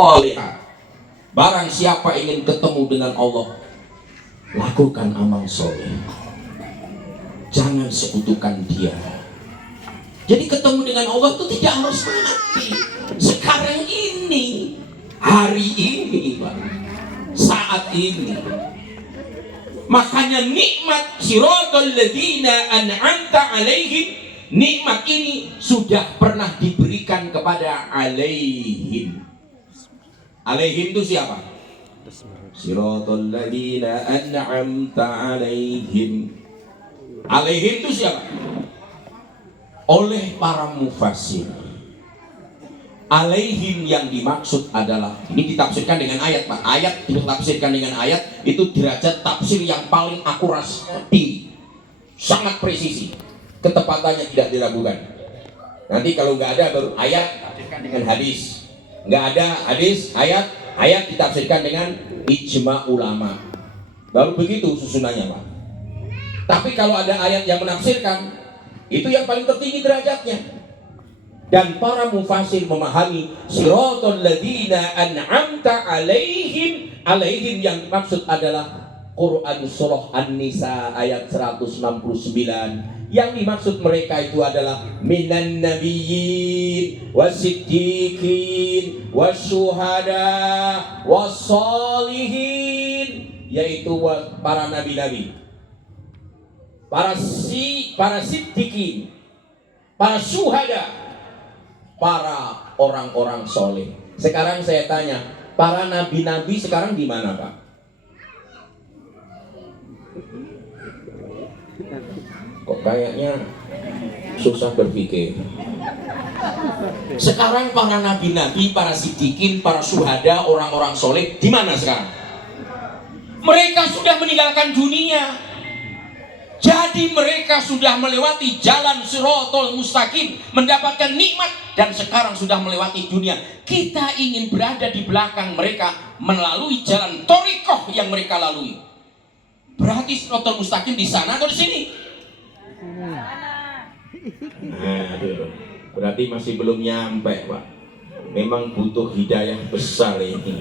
salihah. Barang siapa ingin ketemu dengan Allah, lakukan amal soleh, jangan sekutukan dia. Jadi ketemu dengan Allah itu tidak harus mati. Sekarang ini, hari ini, saat ini. Makanya nikmat siratal ladzina an'amta alaihim, nikmat ini sudah pernah diberikan kepada alaihim. Alaihim itu siapa? Siratal ladzina an'amta alaihim. Alaihim itu siapa? Oleh para mufassir. Alaihim yang dimaksud adalah, ini ditafsirkan dengan ayat, Pak. Ayat ditafsirkan dengan ayat itu derajat tafsir yang paling akurat, tinggi, sangat presisi, ketepatannya tidak diragukan. Nanti kalau nggak ada baru ayat ditafsirkan dengan hadis, nggak ada hadis, ayat ditafsirkan dengan ijma ulama. Baru begitu susunannya, Pak. Tapi kalau ada ayat yang menafsirkan, itu yang paling tertinggi derajatnya. Dan para mufassir memahami siratal ladzina an'amta alaihim. Alaihim yang dimaksud adalah Quran surah An-Nisa ayat 169. Yang dimaksud mereka itu adalah minan nabiyyin wasiddiqin wasyuhada wassalihin, yaitu para nabi-nabi, para siddiqin, para syuhada, para orang-orang soleh. Sekarang saya tanya, para nabi-nabi sekarang di mana, Pak? Kok kayaknya susah berpikir. Sekarang para nabi-nabi, para siddiqin, para syuhada, orang-orang soleh di mana sekarang? Mereka sudah meninggalkan dunia. Jadi mereka sudah melewati jalan siratal mustaqim, mendapatkan nikmat, dan sekarang sudah melewati dunia. Kita ingin berada di belakang mereka, melalui jalan thariqah yang mereka lalui. Berarti siratal mustaqim di sana atau di sini? Berarti masih belum nyampe, Pak. Memang butuh hidayah besar ini.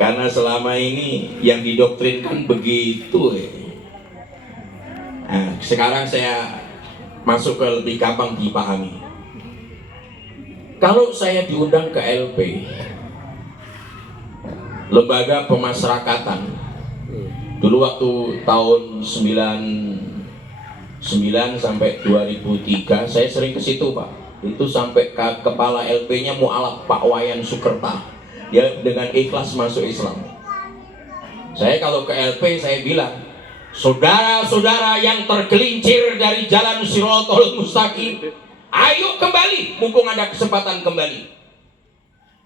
Karena selama ini yang didoktrinkan begitu. Nah, sekarang saya masuk ke lebih gampang dipahami. Kalau saya diundang ke LP, lembaga pemasyarakatan, dulu waktu tahun 99 sampai 2003 saya sering ke situ, Pak. Itu sampai kepala LP-nya mu'alaf Pak Wayan Sukerta, dia dengan ikhlas masuk Islam. Saya kalau ke LP saya bilang, saudara-saudara yang tergelincir dari jalan siratal mustaqim, ayo kembali, mumpung ada kesempatan kembali.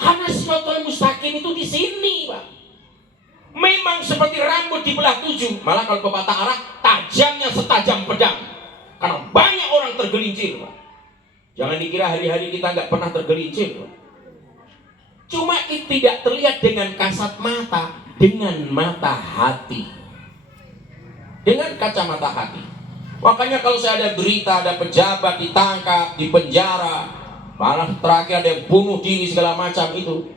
Karena siratal mustaqim itu di sini, Pak. Memang seperti rambut dibelah 7, malah kalau pepatah Arab, tajamnya setajam pedang. Karena banyak orang tergelincir, Pak. Jangan dikira hari-hari kita nggak pernah tergelincir, Pak. Cuma itu tidak terlihat dengan kasat mata, dengan mata hati, dengan kacamata hati. Makanya kalau saya ada berita, ada pejabat ditangkap, di penjara, malah terakhir ada yang bunuh diri segala macam, itu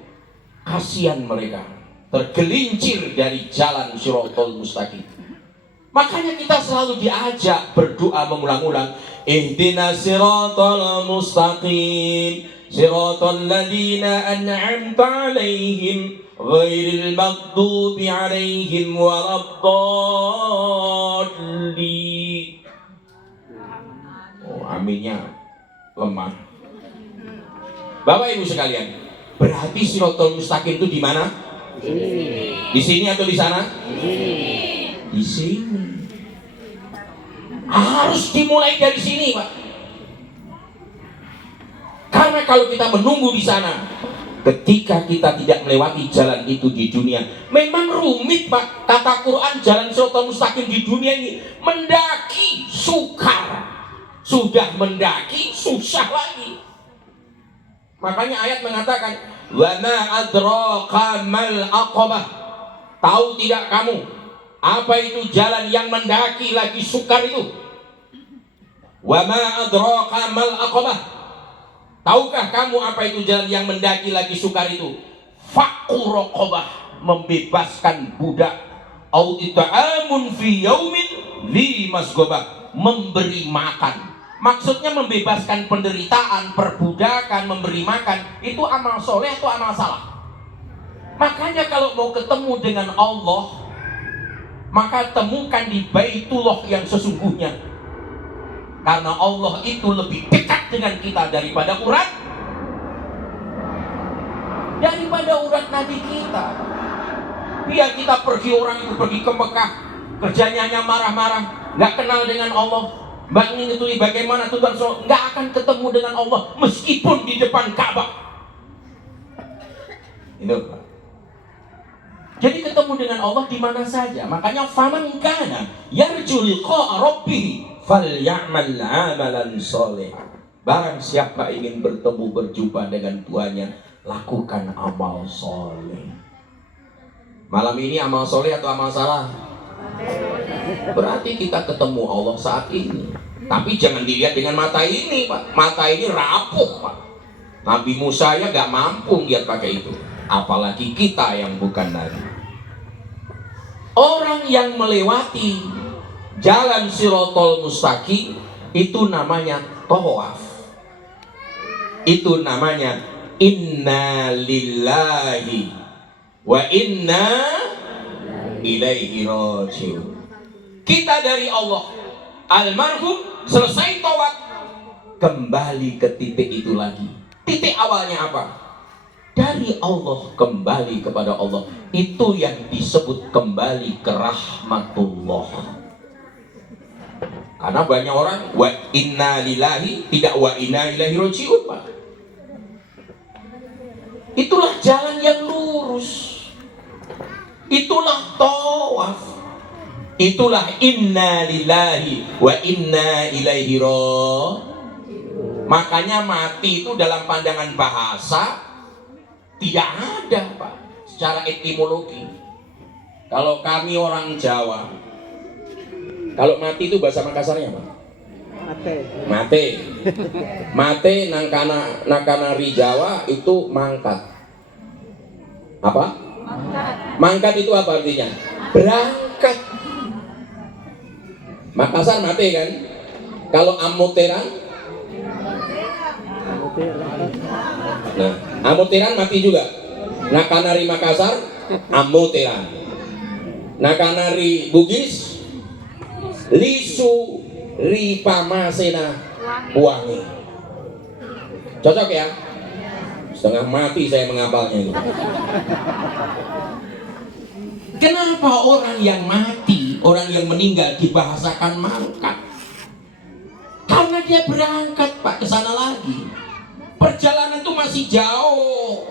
kasihan mereka, tergelincir dari jalan siratal mustaqim. Makanya kita selalu diajak berdoa mengulang-ulang, ihdinas siratal mustaqim siratal ladzina an'amta alaihim ghairil maghdubi alaihim waladdallin. Oh, aminnya lemah. Bapak Ibu sekalian, berarti siratal mustaqim itu di mana? Di sini atau di sana? Di sini. Harus dimulai dari sini, Pak. Karena kalau kita menunggu di sana, ketika kita tidak melewati jalan itu di dunia, memang rumit, Pak. Kata Quran, jalan siratal mustaqim di dunia ini mendaki sukar. Sudah mendaki susah lagi. Makanya ayat mengatakan, wa ma adraka mal aqabah. Tahu tidak kamu apa itu jalan yang mendaki lagi sukar itu? Wa ma adraka mal aqabah. Tahukah kamu apa itu jalan yang mendaki lagi sukar itu? Fakku raqabah, membebaskan budak. Au it'amun fi yaumin li masgobah, memberi makan. Maksudnya membebaskan penderitaan, perbudakan, memberi makan. Itu amal soleh atau amal salah? Makanya kalau mau ketemu dengan Allah, maka temukan di Baitullah yang sesungguhnya. Karena Allah itu lebih dekat dengan kita daripada urat nadi kita. Biar kita pergi, orang itu pergi ke Mekah, kerjanya hanya marah-marah, nggak kenal dengan Allah. Mbak ini tulis bagaimana Tuhan, nggak akan ketemu dengan Allah meskipun di depan Ka'bah. Itu. Jadi ketemu dengan Allah di mana saja. Makanya faman kana yarju liqa'a rabbih falyamal 'amalan shalih. Barang siapa ingin bertemu berjumpa dengan Tuhannya, lakukan amal soleh. Malam ini amal soleh atau amal salah? Berarti kita ketemu Allah saat ini. Tapi jangan dilihat dengan mata ini, Pak. Mata ini rapuh, Pak. Nabi Musa ya gak mampu lihat pakai itu. Apalagi kita yang bukan Nabi. Orang yang melewati jalan Shirathul Mustaqim itu namanya tawaf. Itu namanya inna lillahi wa inna ilaihi raji'un. Kita dari Allah. Almarhum selesai tawaf, kembali ke titik itu lagi. Titik awalnya apa? Dari Allah kembali kepada Allah. Itu yang disebut kembali ke rahmatullah. Karena banyak orang wa inna lillahi, tidak wa inna ilaihi raji'un, Pak. Itulah jalan yang lurus. Itulah tawaf. Itulah inna lillahi wa inna ilaihi raji'un. Makanya mati itu dalam pandangan bahasa tidak ada, Pak. Secara etimologi, kalau kami orang Jawa, kalau mati itu bahasa Makassarnya apa? Mate. Mate nangkanari Jawa itu mangkat. Apa? Mangkat itu apa artinya? Berangkat. Makassar mate kan? Kalau Amuteran? Nah, Amuteran mati juga. Nakanari Makassar, Amuteran. Nakanari Bugis, Lisu Ripamasena Wangi. Cocok ya? Setengah mati saya menghafalnya itu. Kenapa orang yang mati, orang yang meninggal dibahasakan mangkat? Karena dia berangkat, Pak, ke sana lagi. Perjalanan itu masih jauh.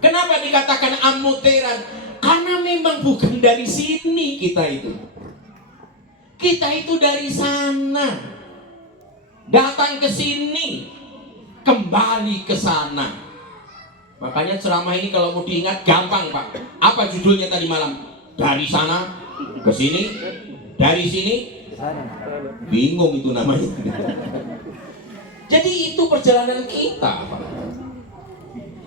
Kenapa dikatakan Amuteran? Karena memang bukan dari sini kita itu. Kita itu dari sana. Datang ke sini, kembali ke sana. Makanya ceramah ini kalau mau diingat gampang, Pak. Apa judulnya tadi malam? Dari sana ke sini, dari sini bingung itu namanya. Jadi itu perjalanan kita, Pak.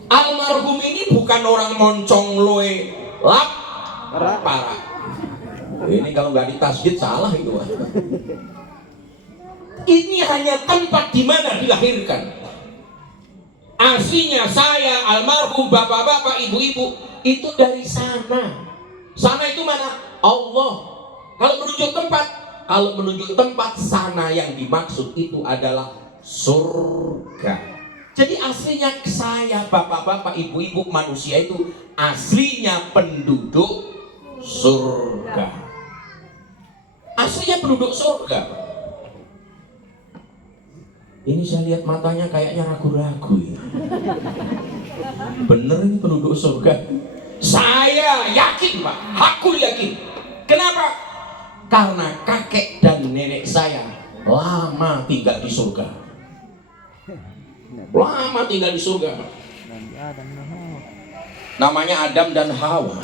Almarhum ini bukan orang moncong loe lap parah. Ini kalau nggak ditasjid salah itu, Pak. Ini hanya tempat di mana dilahirkan. Aslinya saya, almarhum, bapak-bapak, ibu-ibu itu dari sana. Sana itu mana? Allah. Kalau menunjuk tempat, sana yang dimaksud itu adalah surga. Jadi aslinya saya, bapak-bapak, ibu-ibu, manusia itu aslinya penduduk surga. Aslinya penduduk surga. Ini saya lihat matanya kayaknya ragu-ragu ya. Bener ini penduduk surga? Saya yakin, Pak. Aku yakin. Kenapa? Karena kakek dan nenek saya lama tinggal di surga. Lama tinggal di surga. Namanya Adam dan Hawa.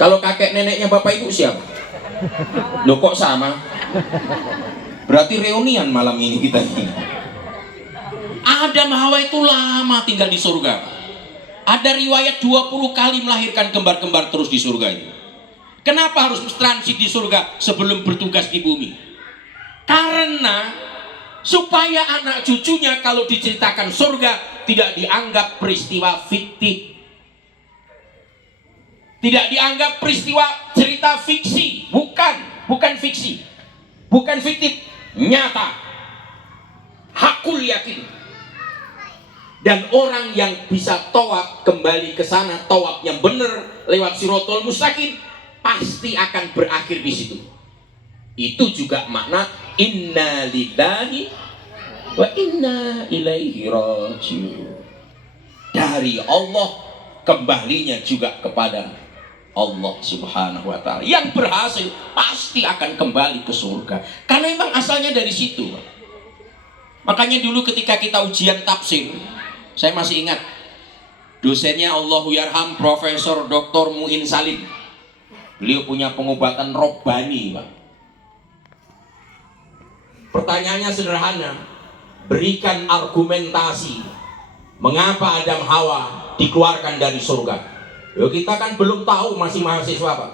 Kalau kakek neneknya bapak ibu siapa? Loh kok sama? Berarti reunian malam ini kita ini. Adam Hawa itu lama tinggal di surga. Ada riwayat 20 kali melahirkan kembar-kembar terus di surga itu. Kenapa harus transit di surga sebelum bertugas di bumi? Karena supaya anak cucunya kalau diceritakan surga tidak dianggap peristiwa fiktif, tidak dianggap peristiwa cerita fiksi. Bukan fiksi, bukan fiktif, nyata, hakul yakin. Dan orang yang bisa tawaf kembali ke sana, tawaf yang benar lewat Siratal Mustaqim, pasti akan berakhir di situ. Itu juga makna inna lillahi wa inna ilaihi raji'un. Dari Allah kembalinya juga kepada Allah Subhanahu wa taala. Yang berhasil pasti akan kembali ke surga. Karena memang asalnya dari situ. Makanya dulu ketika kita ujian tafsir, saya masih ingat dosennya Allahu yarham Profesor Dr. Muin Salim. Beliau punya pengobatan robbani, Pak. Pertanyaannya sederhana, berikan argumentasi mengapa Adam Hawa dikeluarkan dari surga. Yo, kita kan belum tahu, masih mahasiswa, Pak.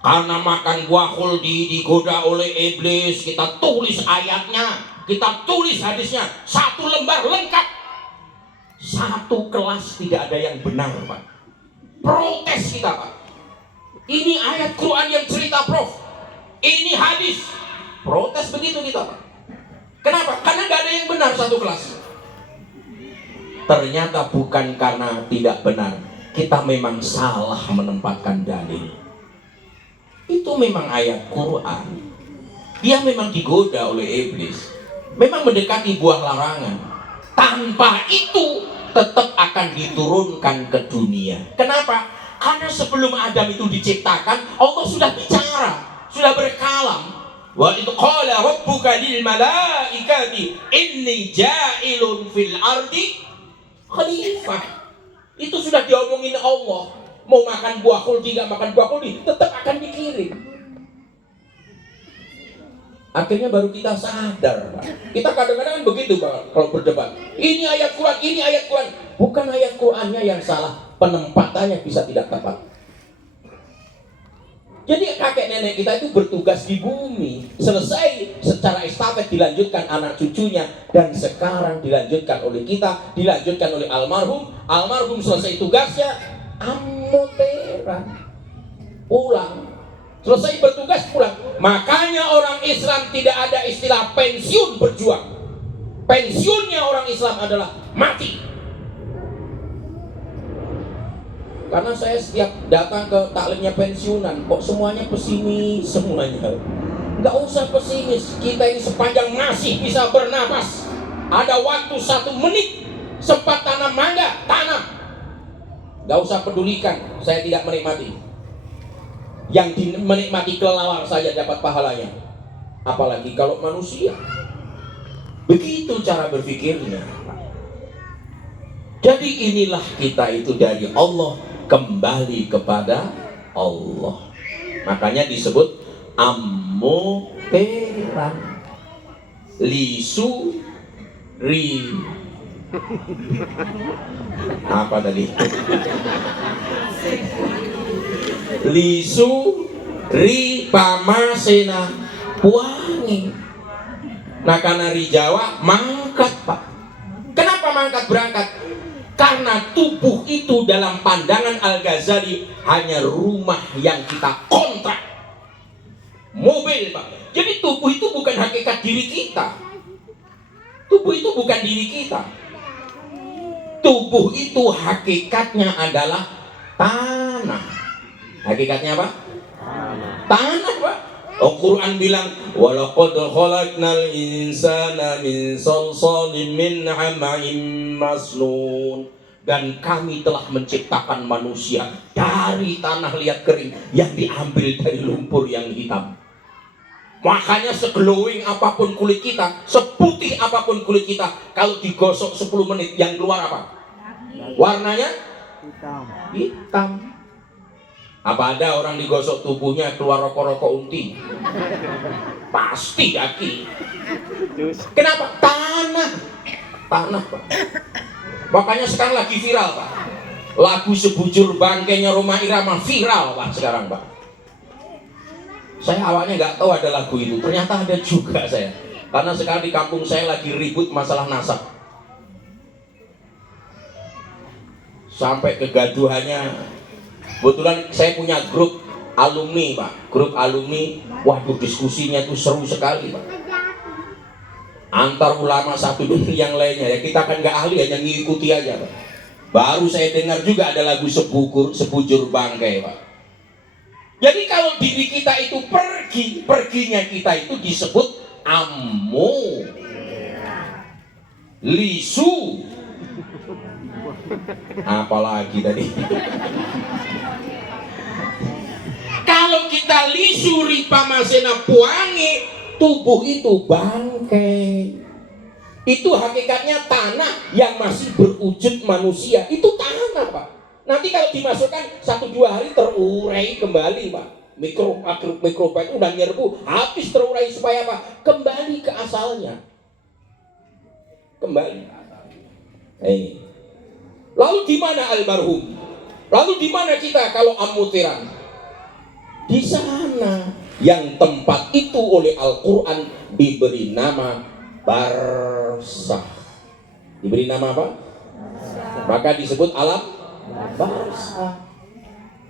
Karena makan buah khuldi digoda oleh iblis, kita tulis ayatnya, kita tulis hadisnya, satu lembar lengkap. Satu kelas tidak ada yang benar, Pak. Protes kita, Pak. Ini ayat Quran yang cerita, Prof. Ini hadis. Protes begitu kita, Pak. Kenapa? Karena nggak ada yang benar satu kelas. Ternyata bukan karena tidak benar, kita memang salah menempatkan dalil. Itu memang ayat Quran. Dia memang digoda oleh iblis, memang mendekati buah larangan. Tanpa itu tetap akan diturunkan ke dunia. Kenapa? Karena sebelum Adam itu diciptakan, Allah sudah bicara, sudah berkalam. Wa idh qala rabbuka lil malaikati inni ja'ilun fil ardi khalifah. Itu sudah diomongin Allah. Mau makan buah khuldi, nggak makan buah khuldi, tetap akan dikirim. Akhirnya baru kita sadar, Pak. Kita kadang-kadang begitu, Pak, kalau berdebat. Ini ayat Quran, ini ayat Quran. Bukan ayat Qurannya yang salah, penempatannya bisa tidak tepat. Jadi kakek nenek kita itu bertugas di bumi. Selesai secara estafet dilanjutkan anak cucunya. Dan sekarang dilanjutkan oleh kita, dilanjutkan oleh almarhum. Almarhum selesai tugasnya, ammoteran, pulang. Selesai bertugas pulang. Makanya orang Islam tidak ada istilah pensiun berjuang. Pensiunnya orang Islam adalah mati. Karena saya setiap datang ke taklimnya pensiunan, kok semuanya pesimis semuanya. Nggak usah pesimis, kita ini sepanjang masih bisa bernapas, ada waktu 1 menit, sempat tanam mangga, tanam. Nggak usah pedulikan, saya tidak menikmati. Yang menikmati kelelawar saja dapat pahalanya, apalagi kalau manusia. Begitu cara berpikirnya. Jadi inilah kita itu dari Allah kembali kepada Allah. Makanya disebut ammoteran, lisu ri. Apa tadi? Lisu ri pamasena puangi. Nah, karena ri Jawa mangkat, Pak. Kenapa mangkat berangkat? Karena tubuh itu dalam pandangan Al-Ghazali hanya rumah yang kita kontrak, mobil, Pak. Jadi tubuh itu bukan hakikat diri kita. Tubuh itu bukan diri kita. Tubuh itu hakikatnya adalah tanah. Hakikatnya apa? Tanah, Pak. Al-Quran bilang walaqad khalaqnal insana min salsalin min hama'in masnun. Dan kami telah menciptakan manusia dari tanah liat kering yang diambil dari lumpur yang hitam. Makanya seglowing apapun kulit kita, seputih apapun kulit kita, kalau digosok 10 menit yang keluar apa? Warnanya hitam. Apa ada orang digosok tubuhnya keluar rokok-rokok unti? Pasti yakin. Kenapa? Tanah. tanah, Pak. Makanya sekarang lagi viral, Pak. Lagu Sebujur Bangkainya Rhoma Irama viral, Pak, sekarang, Pak. Saya awalnya nggak tahu ada lagu itu, ternyata ada juga saya. Karena sekarang di kampung saya lagi ribut masalah nasab. Sampai kegaduhannya. Kebetulan saya punya grup alumni, Pak. Grup alumni, waduh diskusinya tuh seru sekali, Pak. Antar ulama satu dengan yang lainnya, ya kita kan nggak ahli, hanya ngikuti aja, Pak. Baru saya dengar juga ada lagu Sebujur Bangkai, Pak. Jadi kalau diri kita itu pergi, perginya kita itu disebut ammu, lisu, apalagi tadi. Kalau kita lisu ripamasena puangi, tubuh itu bangkai. Itu hakikatnya tanah yang masih berwujud manusia. Itu tanah, Pak. Nanti kalau dimasukkan 1-2 hari terurai kembali, Pak. Mikroba itu udah nyerbu, habis terurai supaya apa? Kembali ke asalnya. Kembali. Lalu di mana almarhum? Lalu di mana kita kalau amutiran? Di sana yang tempat itu oleh Al-Quran diberi nama barzakh. Diberi nama apa? Maka disebut alam barzakh.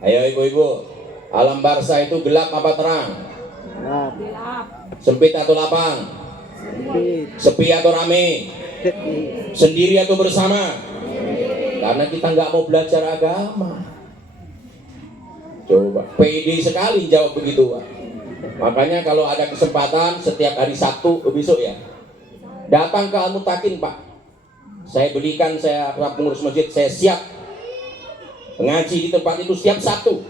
Ayo ibu-ibu, alam barzakh itu gelap apa terang? Gelap. Sempit atau lapang? Sepi atau rame? Sendiri atau bersama? Karena kita nggak mau belajar agama. Coba, pede sekali jawab begitu, Pak. Makanya kalau ada kesempatan setiap hari Sabtu, besok ya, datang ke Al-Mutakin, Pak. Saya berikan, saya pengurus masjid, saya siap mengaji di tempat itu setiap Sabtu.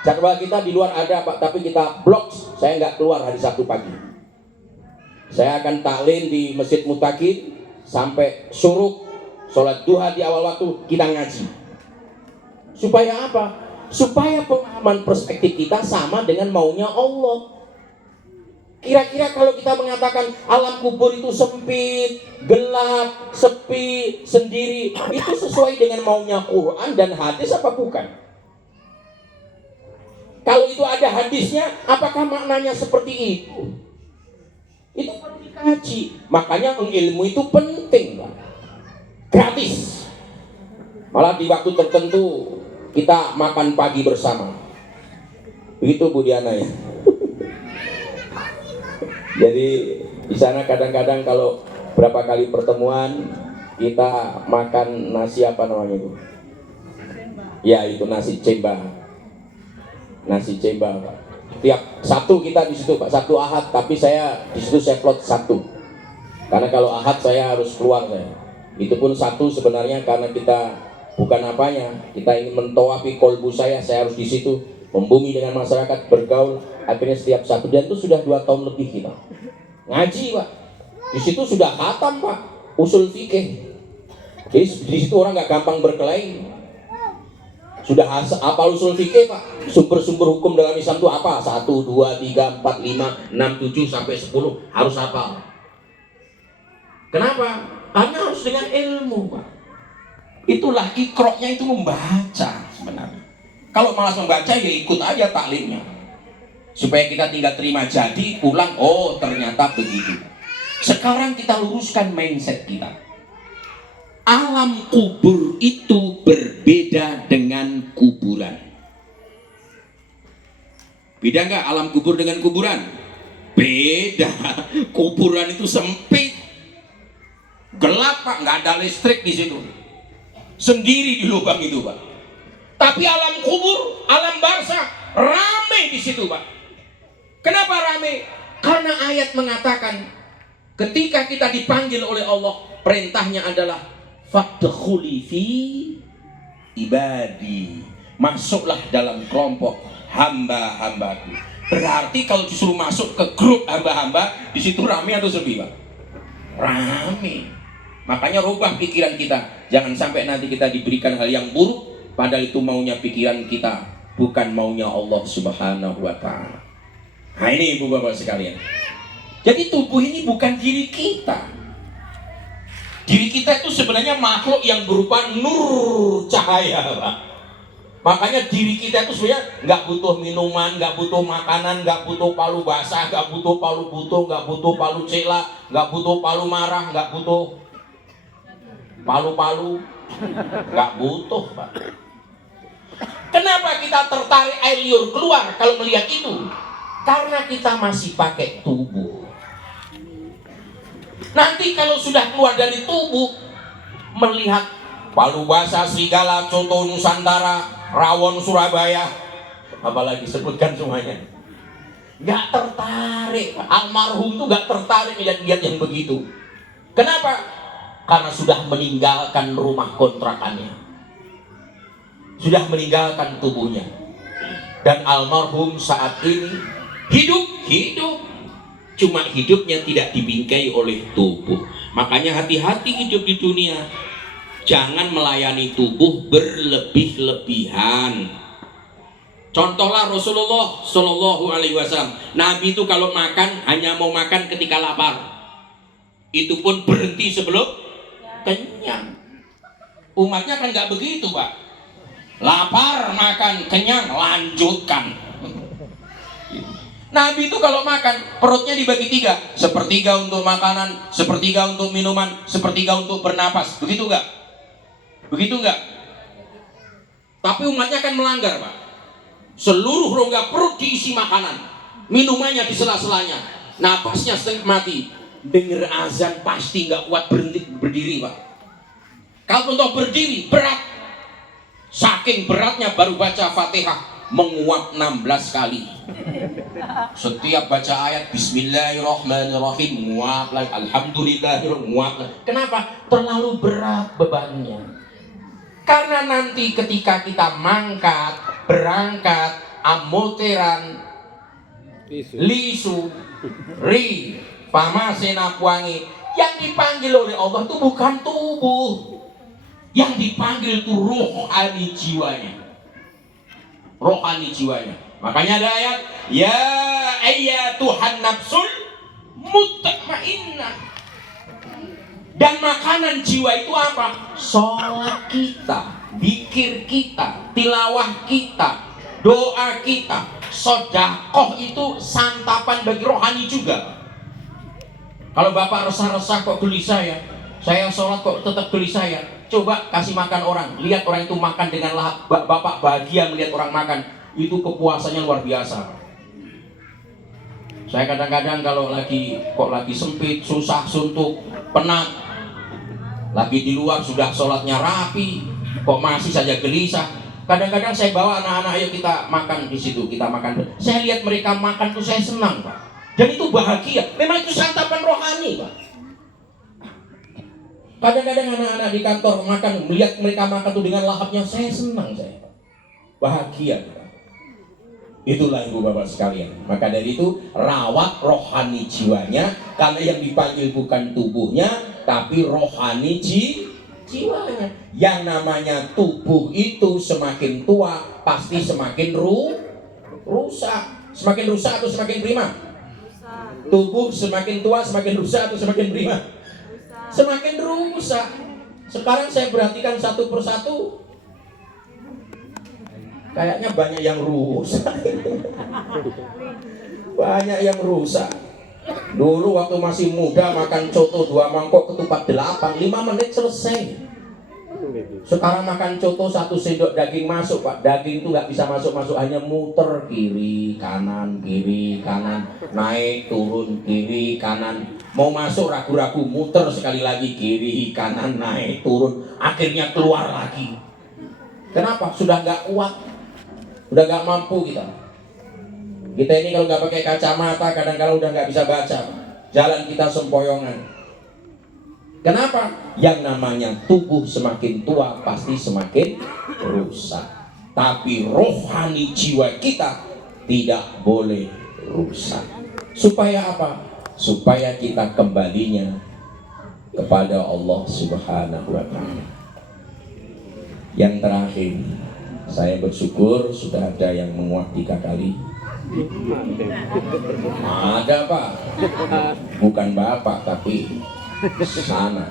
Jadwal kita di luar ada, Pak, tapi kita blok. Saya nggak keluar hari Sabtu pagi. Saya akan taklim di Masjid Mutakin sampai suruk, sholat duha di awal waktu kita ngaji. Supaya apa? Supaya pemahaman perspektif kita sama dengan maunya Allah. Kira-kira kalau kita mengatakan alam kubur itu sempit, gelap, sepi, sendiri, itu sesuai dengan maunya Quran dan hadis apa bukan? Kalau itu ada hadisnya, apakah maknanya seperti itu? Itu perlu dikaji. Makanya ilmu itu penting, Pak. Gratis. Malah di waktu tertentu kita makan pagi bersama. Begitu Bu Diana ya. Jadi di sana kadang-kadang kalau berapa kali pertemuan kita makan nasi apa namanya itu? Ya itu nasi cemba. Nasi cemba, Pak. Tiap Sabtu kita di situ, Pak. Sabtu Ahad, tapi saya di situ saya plot Sabtu. Karena kalau Ahad saya harus keluar saya. Itu pun Sabtu sebenarnya karena kita bukan apanya, kita ingin mentoapi kolbu saya harus di situ membumi dengan masyarakat, bergaul. Akhirnya setiap Sabtu, dan itu sudah 2 tahun lebih kita ngaji, Pak. Di situ sudah khatam, Pak, usul fikih. Jadi di situ orang nggak gampang berkelahi. Sudah hafal usul fikih, Pak. Sumber-sumber hukum dalam Islam itu apa? 1, 2, 3, 4, 5, 6, 7 sampai 10 harus hafal. Kenapa? Karena harus dengan ilmu, Pak. Itulah ikroknya itu membaca sebenarnya. Kalau malas membaca ya ikut aja taklimnya. Supaya kita tinggal terima jadi, pulang, oh ternyata begitu. Sekarang kita luruskan mindset kita. Alam kubur itu berbeda dengan kuburan. Beda nggak alam kubur dengan kuburan? Beda. Kuburan itu sempit, gelap, Pak, nggak ada listrik di situ. Sendiri di lubang itu, Pak. Tapi alam kubur, alam barzakh, rame di situ, Pak. Kenapa rame? Karena ayat mengatakan ketika kita dipanggil oleh Allah, perintahnya adalah fadkhuli fi ibadi. Masuklah dalam kelompok hamba-hambaku. Berarti kalau disuruh masuk ke grup hamba-hamba, di situ rame atau sepi, Pak? Rame. Makanya rubah pikiran kita. Jangan sampai nanti kita diberikan hal yang buruk, padahal itu maunya pikiran kita, bukan maunya Allah Subhanahu wa ta'ala. Nah ini ibu bapak sekalian. Jadi tubuh ini bukan diri kita. Diri kita itu sebenarnya makhluk yang berupa nur cahaya, Pak. Makanya diri kita itu sebenarnya nggak butuh minuman, nggak butuh makanan, nggak butuh palu basah, nggak butuh palu butuh, nggak butuh palu cela, nggak butuh palu marah, nggak butuh palu-palu, nggak butuh, Pak. Kenapa kita tertarik air liur keluar kalau melihat itu? Karena kita masih pakai tubuh. Nanti kalau sudah keluar dari tubuh, melihat palu basah, serigala, coto Nusantara, rawon Surabaya, apalagi sebutkan semuanya, nggak tertarik. Almarhum tuh nggak tertarik lihat-lihat yang begitu. Kenapa? Karena sudah meninggalkan rumah kontrakannya, sudah meninggalkan tubuhnya. Dan almarhum saat ini hidup, cuma hidupnya tidak dibingkai oleh tubuh. Makanya hati-hati hidup di dunia, jangan melayani tubuh berlebih-lebihan. Contohlah Rasulullah Shallallahu Alaihi Wasallam. Nabi itu kalau makan hanya mau makan ketika lapar. Itu pun berhenti sebelum kenyang. Umatnya kan nggak begitu, Pak. Lapar, makan, kenyang, lanjutkan. Nabi itu kalau makan perutnya dibagi tiga, sepertiga untuk makanan, sepertiga untuk minuman, sepertiga untuk bernapas. Begitu nggak? Begitu nggak? Tapi umatnya kan melanggar, Pak. Seluruh rongga perut diisi makanan, minumannya di sela-selanya, napasnya setengah mati. Dengar azan pasti nggak kuat berdiri, Pak. Kalau untuk berdiri berat, saking beratnya baru baca Fatihah menguap 16 kali. Setiap baca ayat Bismillahirrahmanirrahim muap lagi, Alhamdulillahirrahmanirrahim muap lagi. Kenapa? Terlalu berat bebannya. Karena nanti ketika kita mangkat, berangkat, amulteran, lisu, ri, pamasena puangi, yang dipanggil oleh Allah itu bukan tubuh, yang dipanggil itu rohani jiwanya. Rohani jiwanya. Makanya ada ayat, ya ayyatuhan nafsul mutmainnah. Dan makanan jiwa itu apa? Sholat kita, zikir kita, tilawah kita, doa kita, sedekah itu santapan bagi rohani juga. Kalau Bapak resah-resah kok gelisah ya, saya sholat kok tetap gelisah ya, coba kasih makan orang, lihat orang itu makan dengan lahap. Bapak bahagia melihat orang makan, itu kepuasannya luar biasa. Saya kadang-kadang kalau lagi sempit, susah, suntuk, penat, lagi di luar sudah sholatnya rapi, kok masih saja gelisah. Kadang-kadang saya bawa anak-anak, ayo kita makan di situ, kita makan. Saya lihat mereka makan tuh saya senang, Pak. Dan itu bahagia. Memang itu santapan rohani, Pak. Kadang-kadang anak-anak di kantor makan, melihat mereka makan tuh dengan lahapnya, saya senang, saya bahagia, Pak. Itulah ibu bapak sekalian. Maka dari itu rawat rohani jiwanya, karena yang dipanggil bukan tubuhnya, tapi rohani jiwanya. Yang namanya tubuh itu semakin tua pasti semakin rusak. Semakin rusak atau semakin prima? Tubuh semakin tua semakin rusak atau semakin prima? Semakin rusak. Sekarang saya perhatikan satu persatu, kayaknya banyak yang rusak. Banyak yang rusak. Dulu waktu masih muda makan coto 2 mangkok ketupat 8, 5 menit selesai. Sekarang makan coto 1 sendok daging masuk, Pak. Daging itu nggak bisa masuk-masuk, hanya muter kiri kanan, naik turun kiri kanan. Mau masuk ragu-ragu, muter sekali lagi kiri kanan, naik turun, akhirnya keluar lagi. Kenapa? Sudah nggak kuat. Udah gak mampu kita. Kita ini kalau gak pakai kacamata kadang-kadang udah gak bisa baca. Jalan kita sempoyongan. Kenapa? Yang namanya tubuh semakin tua pasti semakin rusak. Tapi rohani jiwa kita tidak boleh rusak. Supaya apa? Supaya kita kembalinya kepada Allah Subhanahu wa ta'ala. Yang terakhir, saya bersyukur sudah ada yang menguat 3 kali. Ada, Pak. Bukan Bapak tapi sana.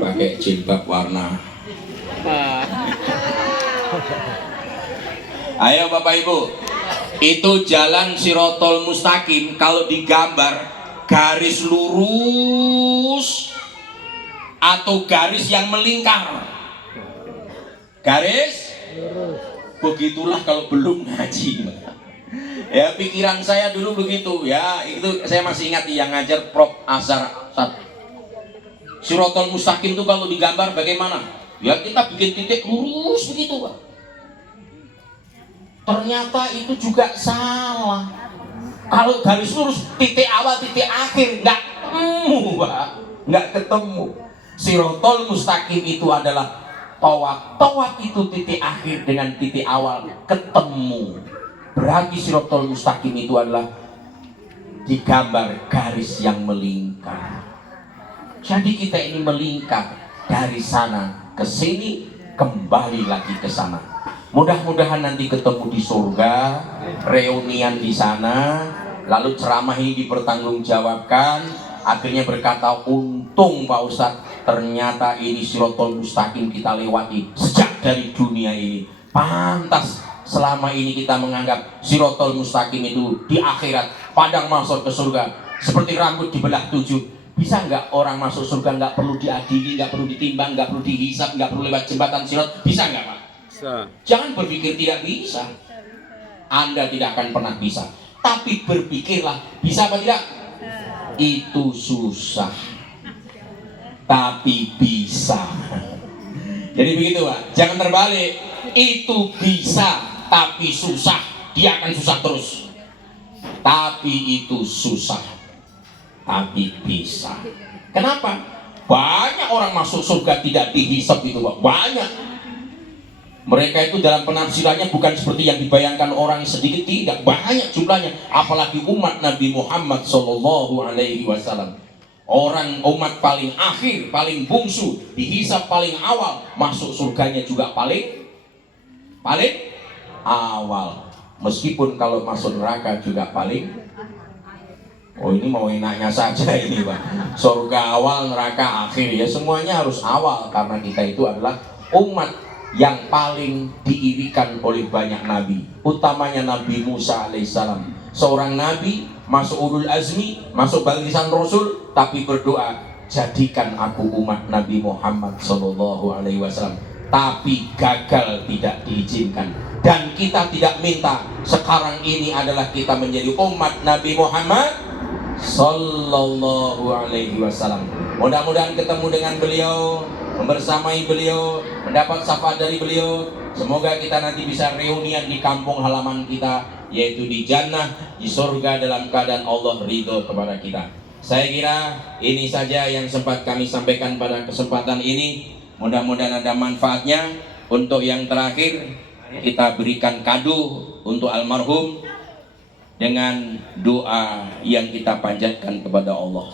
pakai jilbab warna. Ayo Bapak Ibu, itu jalan Sirotol Mustaqim kalau digambar garis lurus atau garis yang melingkar. Garis begitulah kalau belum ngaji. Ya pikiran saya dulu begitu ya, itu saya masih ingat yang ngajar Prof. Azhar. Sirotol Mustaqim itu kalau digambar bagaimana? Ya kita bikin titik lurus begitu Pak. Ternyata itu juga salah. Kalau garis lurus titik awal titik akhir nggak ketemu Pak, nggak ketemu. Sirotol Mustaqim itu adalah tawaf itu titik akhir dengan titik awal ketemu. Berarti Sirotol Mustaqim itu adalah digambar garis yang melingkar. Jadi kita ini melingkar dari sana ke sini, kembali lagi ke sana. Mudah-mudahan nanti ketemu di surga, reunian di sana, lalu ceramah ini dipertanggungjawabkan, akhirnya berkata, untung Pak Ustadz, ternyata ini Sirotol Mustaqim kita lewati sejak dari dunia ini. Pantas selama ini kita menganggap Sirotol Mustaqim itu di akhirat, padang masuk ke surga, seperti rambut dibelah 7. Bisa nggak orang masuk surga nggak perlu diadili, nggak perlu ditimbang, nggak perlu dihisap, nggak perlu lewat jembatan Sirot? Bisa nggak Pak? Jangan berpikir tidak bisa. Anda tidak akan pernah bisa. Tapi berpikirlah, bisa apa tidak? Itu susah, tapi bisa. Jadi begitu Pak. Jangan terbalik. Itu bisa, tapi susah. Dia akan susah terus. Tapi itu susah, tapi bisa. Kenapa? Banyak orang masuk surga tidak dihisap itu Pak. Banyak. Mereka itu dalam penafsirannya bukan seperti yang dibayangkan orang sedikit, tidak, banyak jumlahnya. Apalagi umat Nabi Muhammad SAW. Orang umat paling akhir, paling bungsu, dihisap paling awal, masuk surganya juga paling awal. Meskipun kalau masuk neraka juga paling. Oh ini mau enaknya saja ini Pak. Surga awal, neraka akhir, ya semuanya harus awal karena kita itu adalah umat yang paling diirikan oleh banyak nabi, utamanya Nabi Musa alaihissalam, seorang nabi, masuk ulul azmi, masuk barisan rasul, tapi berdoa, jadikan aku umat Nabi Muhammad SAW. Tapi gagal, tidak diizinkan. Dan kita tidak minta sekarang ini adalah kita menjadi umat Nabi Muhammad Sallallahu Alaihi Wasallam. Mudah-mudahan ketemu dengan beliau, membersamai beliau, mendapat syafaat dari beliau. Semoga kita nanti bisa reunian di kampung halaman kita, yaitu di jannah, di surga, dalam keadaan Allah ridho kepada kita. Saya kira ini saja yang sempat kami sampaikan pada kesempatan ini. Mudah-mudahan ada manfaatnya. Untuk yang terakhir, kita berikan kado untuk almarhum dengan doa yang kita panjatkan kepada Allah.